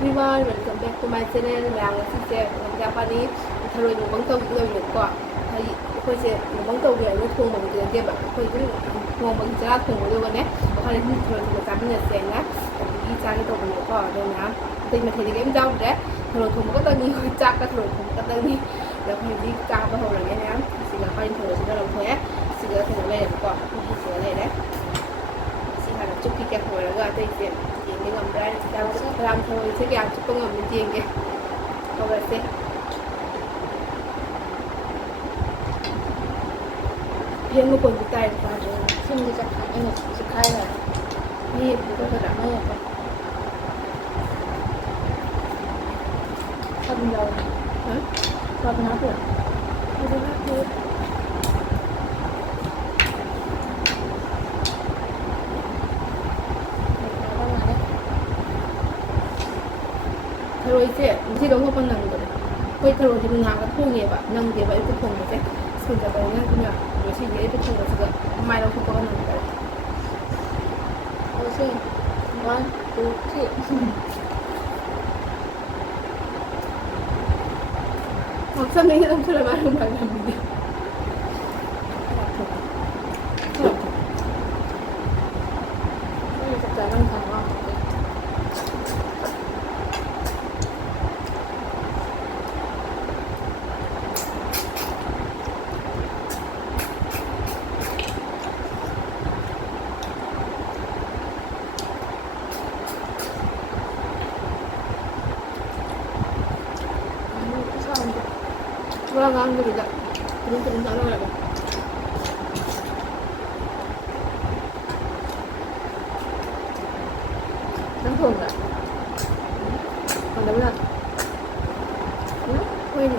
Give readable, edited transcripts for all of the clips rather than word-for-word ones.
everyone, welcome back to my channel. Là chị sẽ qua đi thay đổi những bóng tàu rồi những quả hay tôi sẽ những bóng tàu về những thùng bằng tiền kia bạn tôi cũng ngồi bằng giá thùng của tôi gần đấy và hay những thay đổi những cái bên này nhá đi sang cái tàu bằng những quả rồi nhá thì mình thấy cái em dâu đấy thay đổi thùng có tao nhiều chắc cái thay đổi thùng có tao nhiềuแล้วพอดีกาวไปหงอย่างเงี้ยนะสิ่งที่เขาอินเทอร์สิ่งที่เราแพ้สิ่งที่เราถึงอะไรก่อนที่เสียอะไรนะสิ่งที่เราจุกที่แกหัวแล้วก็ได้เสียอย่างนี้ก็ได้เราจะพยายามทำทุกอย่างจุกก็งอมจริงๆไงเอาไปสิเพียงเมื่อคนที่ตายตายเลยซึ่งจะขายไอ้เนี่ยสุดท้ายเลยนี่มันก็ระดับไม่อย่างไรทำเราฮะทำน้ำเปล่าไม่ได้น้ำเปล่าthôi chứ thì đâu có con nằng rồi quay thôi thì mình làm cái thu nghề bạn nằng thì vậy cũng không được đấy xin chào bạn nhé cũng là mình xin ghế cái thu là sự mai đâu không có con nằng đấy ok one two three học xong đi không cho là bạn không phải làm gì chắc chắn đang thằng ngon kurang anggur juga belum sana lagi nắng thường nè còn đâu nữa quên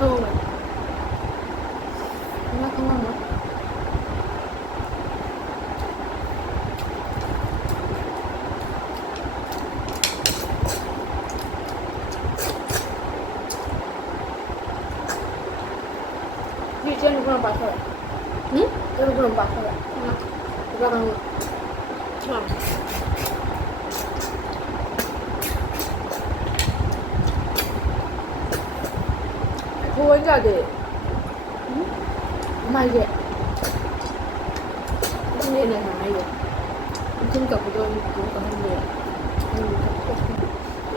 không rồi nó không ngon nữa đi trên kurang pasal itu kurang pasal juga kan thôi ra để mai vậy không nên là mai vậy không gặp tôi cũng có không về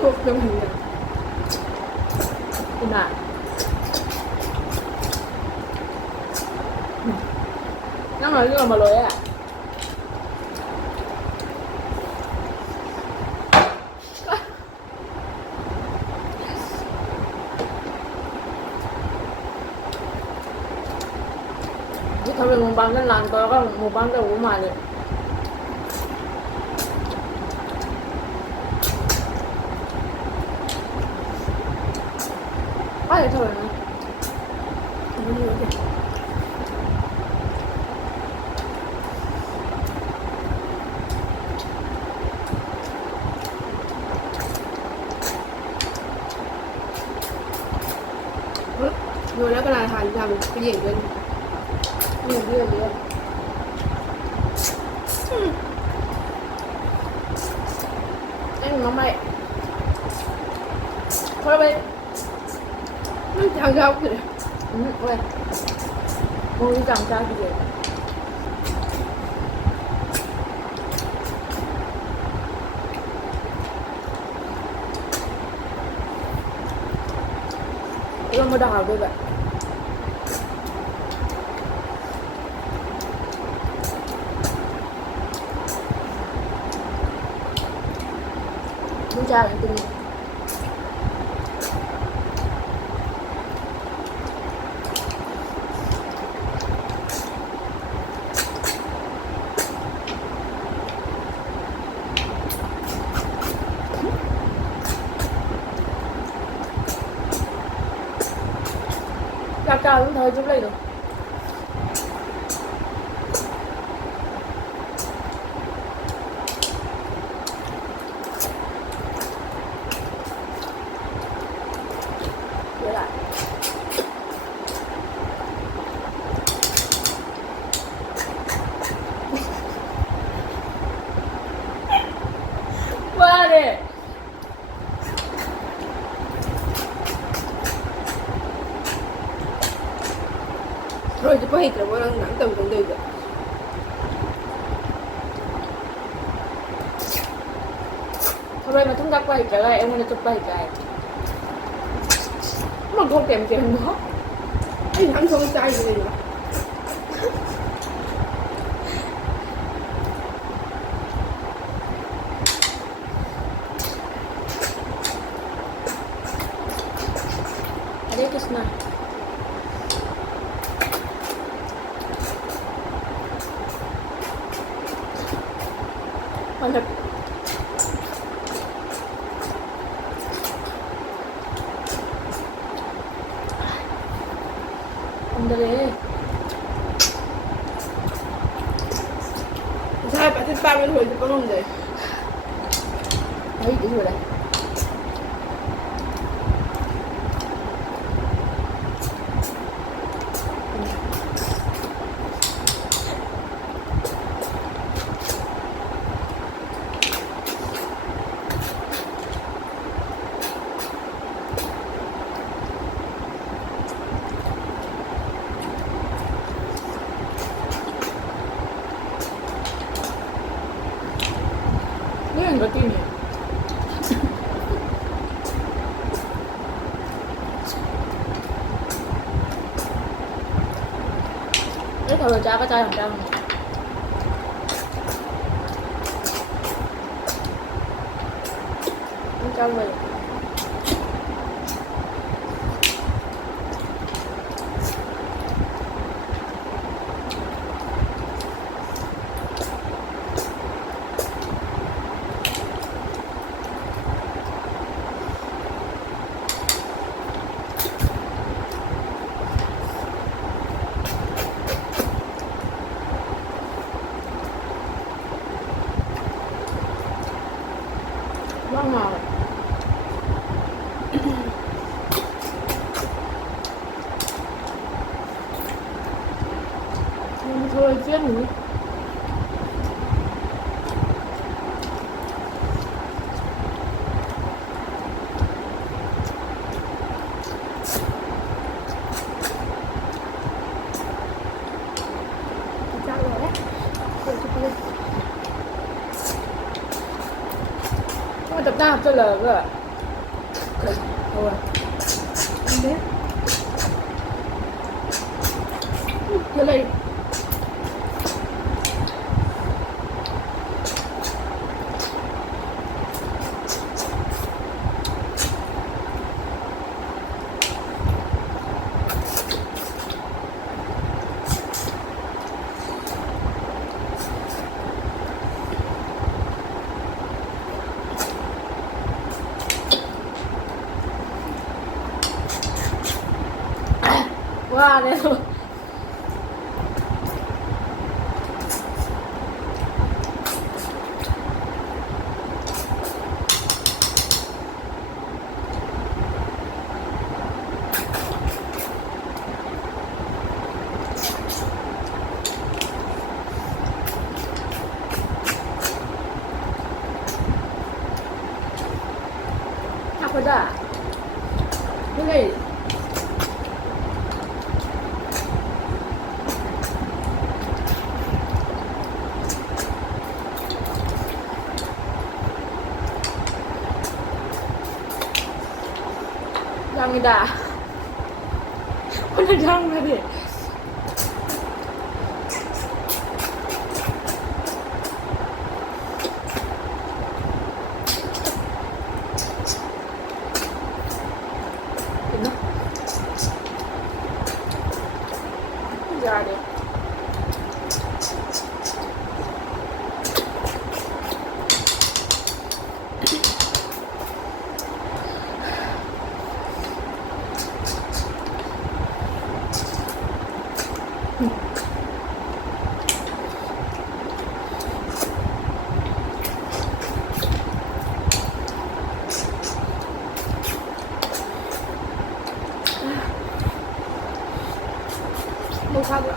không cho mình vậy thế nào nó nói gì mà lối à kalau mau bangga lah, kalau kan mau bangga rumah deh. Apa ya coba? Ini aja. Rồi đó cái này hành làm cái gì vậy? Nhiều điều gì vậy? Em nó mày thôi bên nó chào rau kìa quên mua đi trồng rau kìa em mua đào đây vậy จ้าอย่างตัวนี้กาต้องเธอจุ๊บเลยเหรอเดี๋ยวละว่าเนี่ย rồi chỉ có hít là mỗi lần nắng từ từ từ ทำไมมันต้องรักไปไกลไอ้มันจะไปไกลมันคงเต็มเต็มเนาะ cái nắng không trái gì nữa อันนี้ก็สนามันแบบอันเดเลย sai phải thích ba mươi tuổi thì có không rồi เฮ้ยดูเลยนี่มันก็ตีนี่ไอ้ถอยจ้ากระจายของจังมันจังเลยว่างมาเลยมันโทรเสี้ยงหนูจังเลยคนจะไปมันจับหน้าจะเลยก็เอาไว้ anh biết ก็เลยว่าเนี่ยapa dah? Boleh. Jangan dah. Mana jangan tadi? không sao được.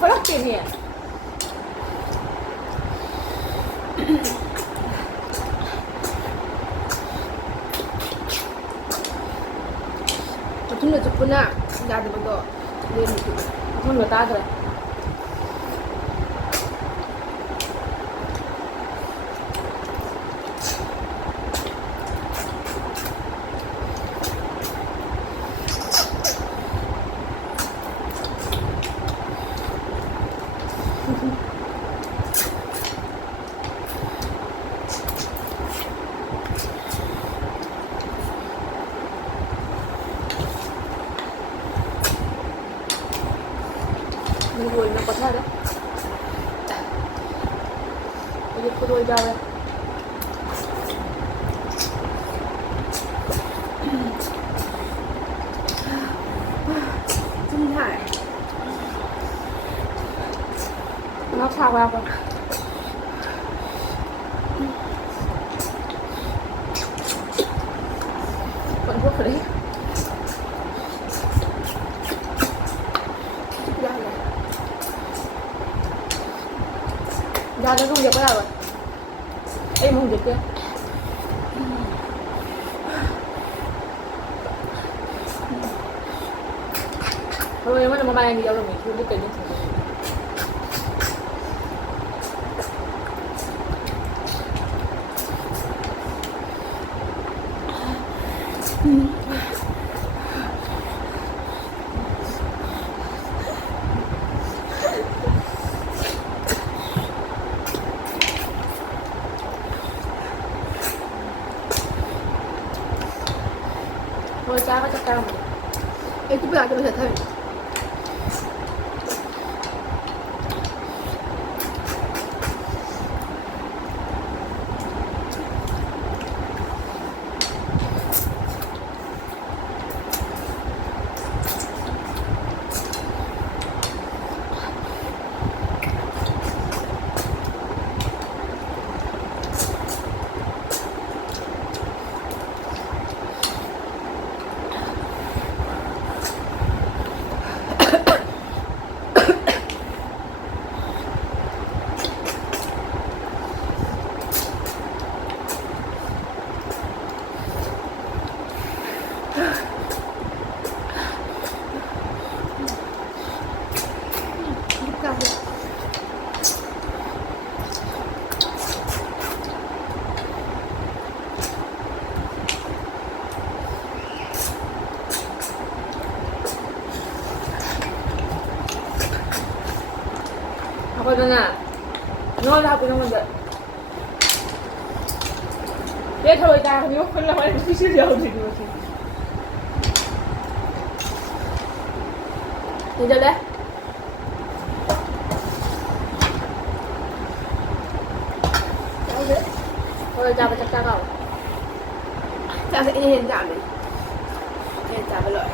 Có lắc tiền nhỉ? Chúng là chụp con à, ra được bao giờ? Không người ta rồi. Mình vui nó có thật đấy. Bây giờ cô đôi ra đây. Trung Hải. Nó sao vào rồi. Vẫn thuốc đấy. Ra nó không được cái nào rồi. Em không được kia. Thôi em mà mai anh đi đâu rồi mình thu cái như thế. Thôi cha có chắc cao mà. Em cũng làm cho mình thôi. Ako na na. Ano na ako naman dyan? Kaya thôi ta, nếu không làm anh cứ đâu thì được. Nhìn ra đấy. Thôi ra và chắc chắn không? Cha sẽ hiện giảm đi. Hiện giảm với lợi.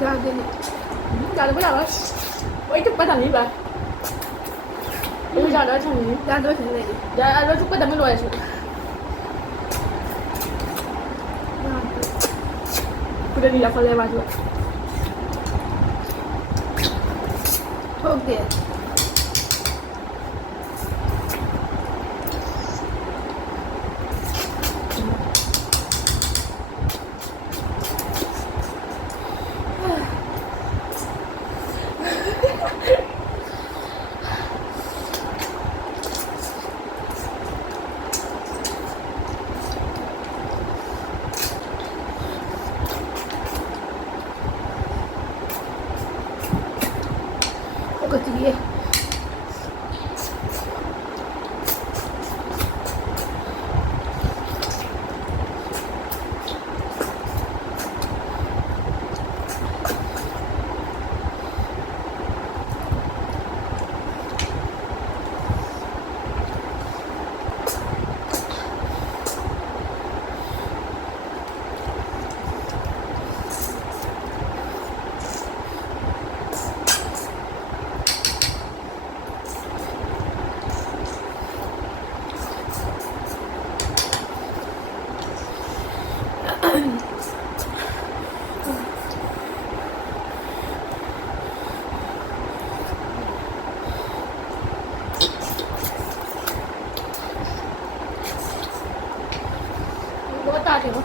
Ra đi. Ra được bắt đầu đấy. Ôi chúc bắt đầu đi bà. Ôi ra đó thằng gì? Ra đôi thằng này đi. Ra đó chúc bắt đầu mới đuổi. Ra. được là phần này mà thôi. Ok. Cái gì vậy? Có ta thì không?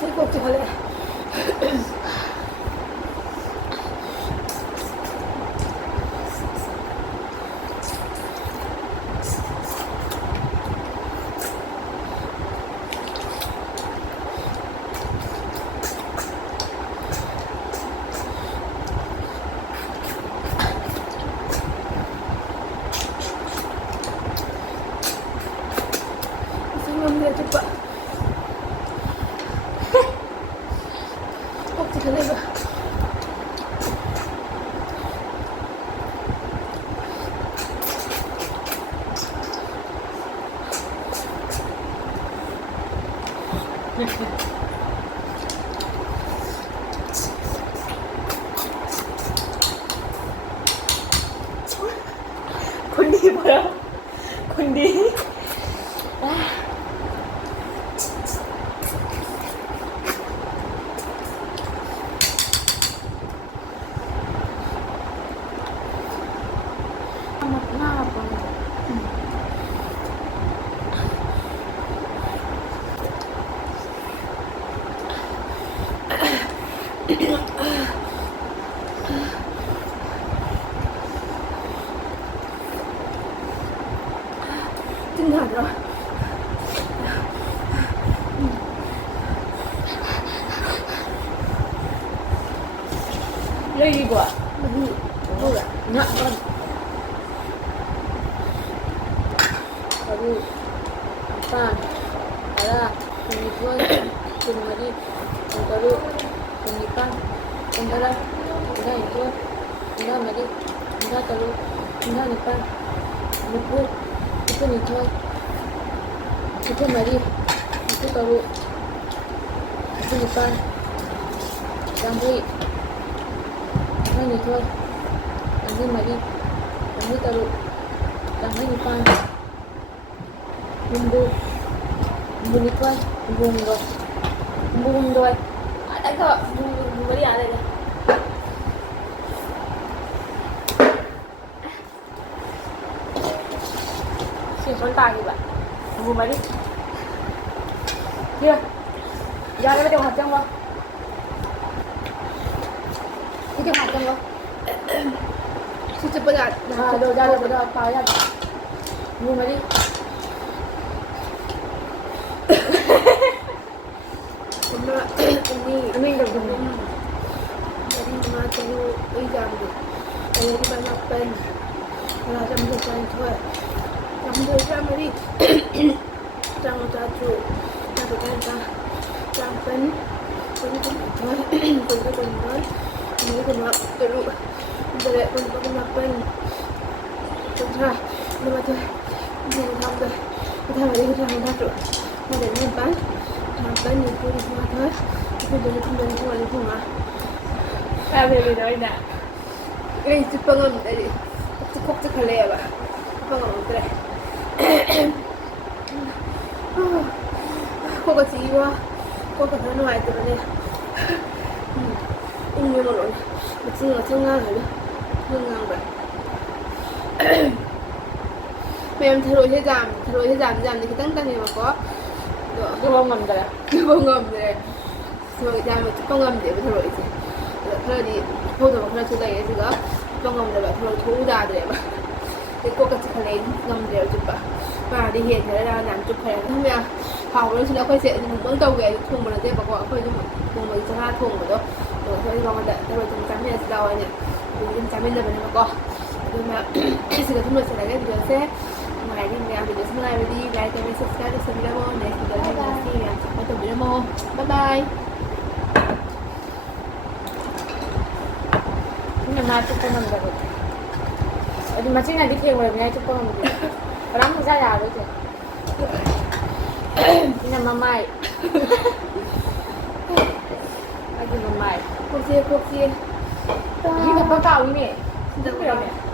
Sẽ có cái này. Senyum dia cepat. Oh, kita lewat. Kundi pada kundi. Amat kenapa? Tinh thần rồi. Lấy gì quả? Mình Đúng rồi. Nhạ con. Baru. Pan. Ada. Ini tuan. Kemari. Baru. Ini pan. Kendara. Ini tuan. Ini mari. Ini tahu. Ini ni pan. Ini pun. Itu ni tuan. Itu mari. Itu tahu. Itu ni pan. Jambu. Ini tuan. Ini mari. Ini tahu. Ini pan. Bumbu ni tuan, bumbu rồi, đã có bumbu mới ra đây này. Xin con tay đi bạn, bumbu mấy đi, chưa, ra đây bắt đầu hạt trong không? Cái hạt trong không? Xin chào bạn. Đồ ra rồi, bắt đầu phao ra, bumbu mấy đi. Ini dah guna. Jadi macam tu, jam tu. Kalau kita nak pen, kalau jam tu pen tu, jam ni, jam tu, jam pen, ini kena dulu dari untuk kenapa contoh nama tu yang tambah kita hari kita hendak tu ada nampan itu di mana tu itu dari semua itu mah Family đó nè. itu pengen dari cukup sekali ya pak pengen dari kok kasih wah kok kena nuai tu ni ini malu betul betul ngang vậy em thay đổi giảm thì cái tăng này mà có Cái bông ngầm rồi. cái bông ngầm này rồi giảm một chút bông ngầm để thay đổi gì thay đi thôi rồi mà thay đổi gì đó bông ngầm này là thay đổi thú ra để mà cái cô cái chiếc lấy ngầm đều chụp và đi hiện thế là làm chụp hình không biết học rồi thì nó quay sẽ vẫn tàu về thùng một lần tiếp và gọi quay cho thùng mình cho ra thùng của đó rồi thôi vào đợi rồi chúng ta mới đâu anh nhỉ chúng ta mới lên mà có nhưng mà sự chúng mình sẽ lại cái video sẽ ngoài đi làm video sẽ lại đi like và subscribe cho kênh video này thì tới đây là khi làm bắt đầu video bye bye Nhưng mà chụp bông ngầm rồi. Mà chính là đi theo rồi ngay chụp bông ngầm rồi. Và lắm ra nhà rồi chứ. Nhưng mà mày. Anh thì mày. cô chia Ini apa kau ini? Tidak Apa berapa. ini?